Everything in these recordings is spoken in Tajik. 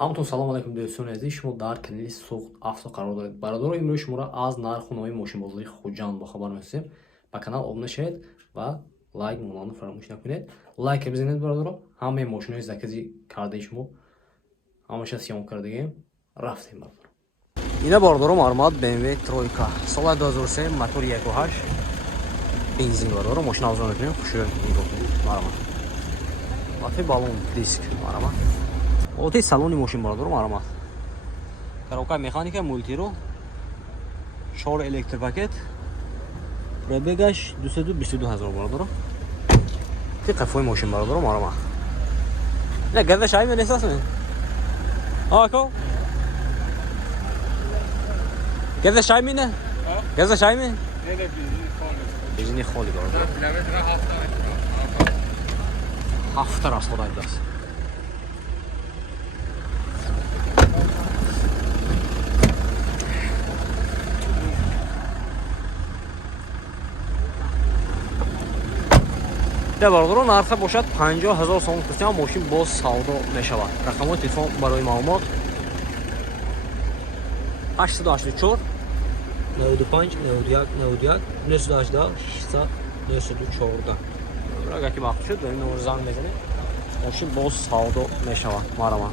ҳаматон салом алайкум дӯстони азиз, шумо дар канали Суғд Авто қарор доред. Бародаро имрӯз шуморо аз нарху номи мошинбозии Хуҷанд бохабар меҳостем. Ба канал обуна шавед ва лайк монанду фаромӯш накунед. Лайк бизанед бародаро. Ҳамаи мошинои заказӣ кардаи шумо ҳамаша сиём кардагем. Рафтем бародаро. Ина бародаро маълумот BMW тройка соли 2003 мотори 1.8 бензин бародаро. Мошина авзон мекунем. Хушрӯ нигоҳ кунед. Маълумот. Вақти балон диск маълумот. Оти салони мошин бародаро маълумот. Коробка механика мультиро 4 электропакет. Пробегаш 222,000 бародаро. Ти қафои мошин бародаро маълумот. Не газа шай мен эҳсос. Ако. Газа шай мен? Газа шай мен? Не, бензин холи бародаро. Километр 7 расход айдаст. در برادرو نرخ باشد 50,000 سوم کسیم ماشین باز سودا میشود. رقم تلفن برای معلومات 884 95 91 91 918 600 914. اگر که وقت شد بریم نمبر زنگ بزنید. ماشین باز سودا میشود. معلومات.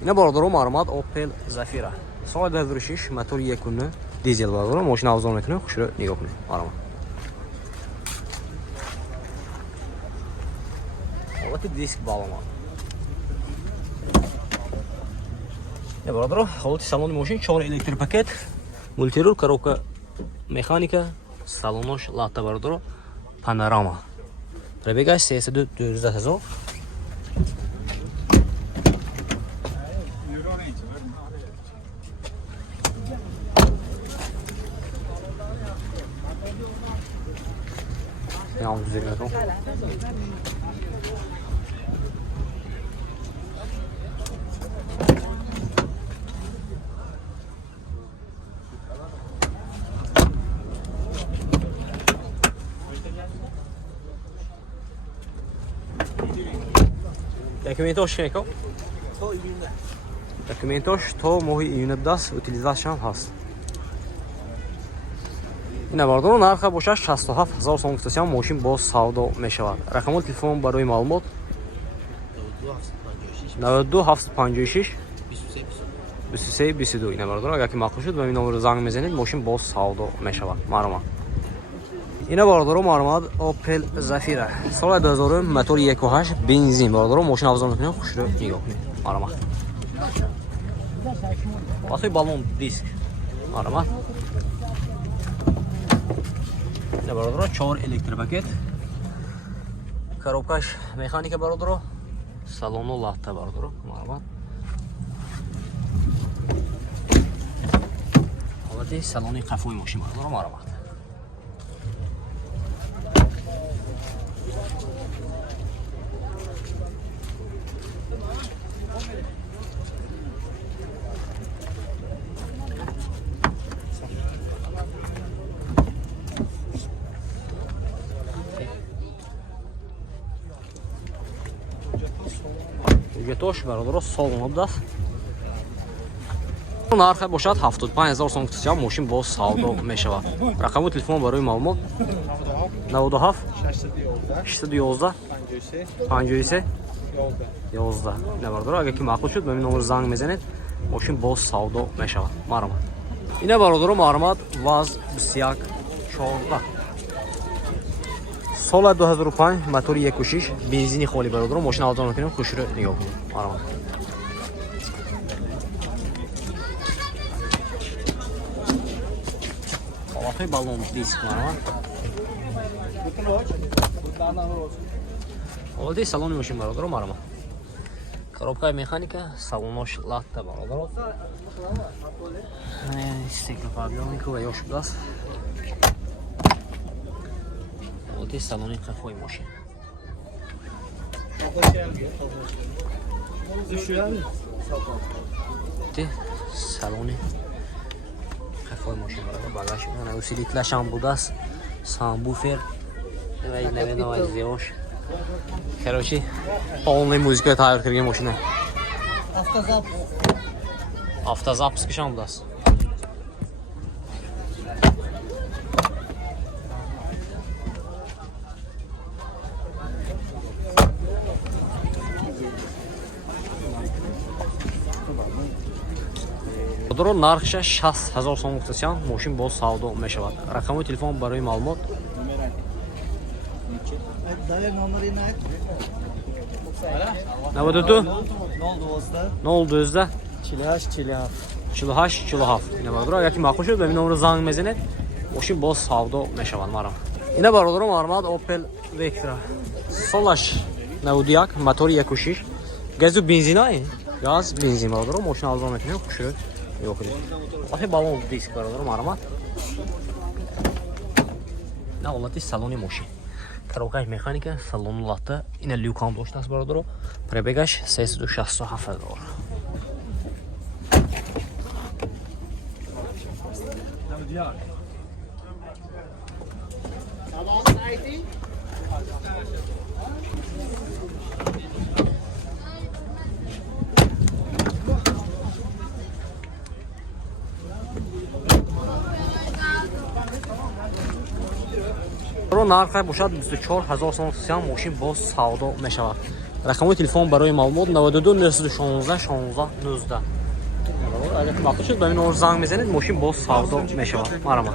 اینا برادرو معلومات اوپل زافیرا. سال 2006 موتور 1.9 دیزل برادرو ماشین افزون میکنه. خوش رو نگاه کنید. معلومات. حالت دیسک بالا یا برادر حالت سالن ماشین 4 الکتریک پاکت مولتیرول коробка механика салонош лата برادر панорама пробега 312,000 я вам зигнату Документош шеко. Документош то моҳи июни 10 утилизашан ҳаст. Ина бардор нарха бошад 67,000 сом кусам мошин боз савдо мешавад. Рақамоти телефон барои маълумот 92 756 23 22. Ина бардор агар ки мақбул шуд ба ин номер занг мезанед мошин боз савдо мешавад. Маълумот. Ина бародаро маълумот Opel Zafira соли 2000 мотори 1.8 бензин бародаро мошина авзон мекунем. Хушро нигоҳ кунед. Маълумот. Васои балон диск. Маълумот. Ина бародаро 4 электропакет. Коробкаш механика бародаро. Салону латта бародаро. Маълумот. Ҳолати салони қафои мошин бародаро маълумот. Уҷетош бародаро солон даст. Нарх бошад 75,000 сом кусам мошин боз савдо мешавад. Рақамоти телефон барои маълумот 97 611 53 11. Ина бародаро агар ки мақбул шуд ба ин номер занг мезанед мошин боз савдо мешавад. Маълумот. Ина бародаро маълумот ВАЗ 21 14 соли 2005 мотори 1.6 бензини холи бародаро мошин авзон мекунем. Хушро нигоҳ кунед. Маълумот. Ҳолати балон диск маълумот. ҳолати салони мошин бародаро маълумот. Коробка механика салонош латта бародаро. Стеклоподъёмнику ва ёш шудааст. ҳолати салони қафои мошин. Ти салони қафои мошин бародаро багаж ана усилитлашам будааст. Самбуфер наверное зеош. Короче, полная музыка тайр кирген машина. Автозапуск هم دست. درو نرخش 60000 сом гуфтасиян мошин боз савдо мешавад. Рақамои телефон барои маълумот 92 012 48 47. Ина бародаро яки мақбул шуд ба ин номро занг мезанед мошин боз савдо мешавад марам. Ина бародаро маълумот Opel Vectra солаш 91 мотори 1.6 газу бензинае газ бензин бародаро мошин арзон мекунем хушуд yo'q edi. Oxe balon disk baradarim ma'lumot. Na olati saloni moshin. Коробка механика, салон лата. Ина люкам доштас бародаро. Пребегаш 367 доллар. رو نرخ باشد 24000 сом сиям мошин боз савдо мешавад. Рақамои телефон барои маълумот 92 916 16 19. Агар мақсад шуд ба ин номр занг мезанед мошин боз савдо мешавад. Марҳамат.